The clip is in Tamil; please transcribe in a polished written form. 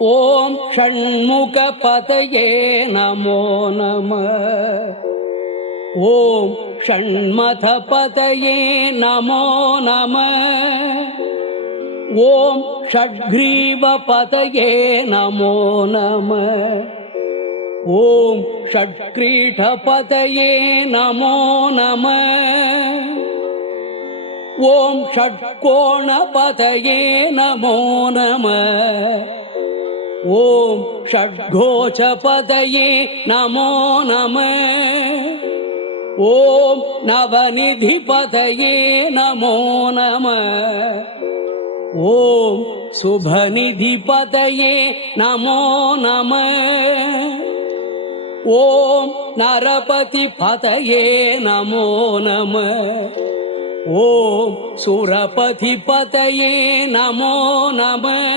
ஓம் ஷண்முகபதயே நமோ நம. ஓம் ஷண்மதபதயே நமோ நம. ஓம் ஷட்க்ரீவபதயே நமோ நம. ஓம் ஷட்க்ரீடபதயே நமோ நம. ஓம் ஷட்கோணபதயே நமோ நம. ஓம் ஷட்கோச்சபதயே நமோ நம. ஓம் நவநிதிபதயே நமோ நம. ஓம் சுபநிதிபதயே நமோ நம. ஓம் நரபதிபதயே நமோ நம. ஓம் சுரபதிபதயே நமோ நம.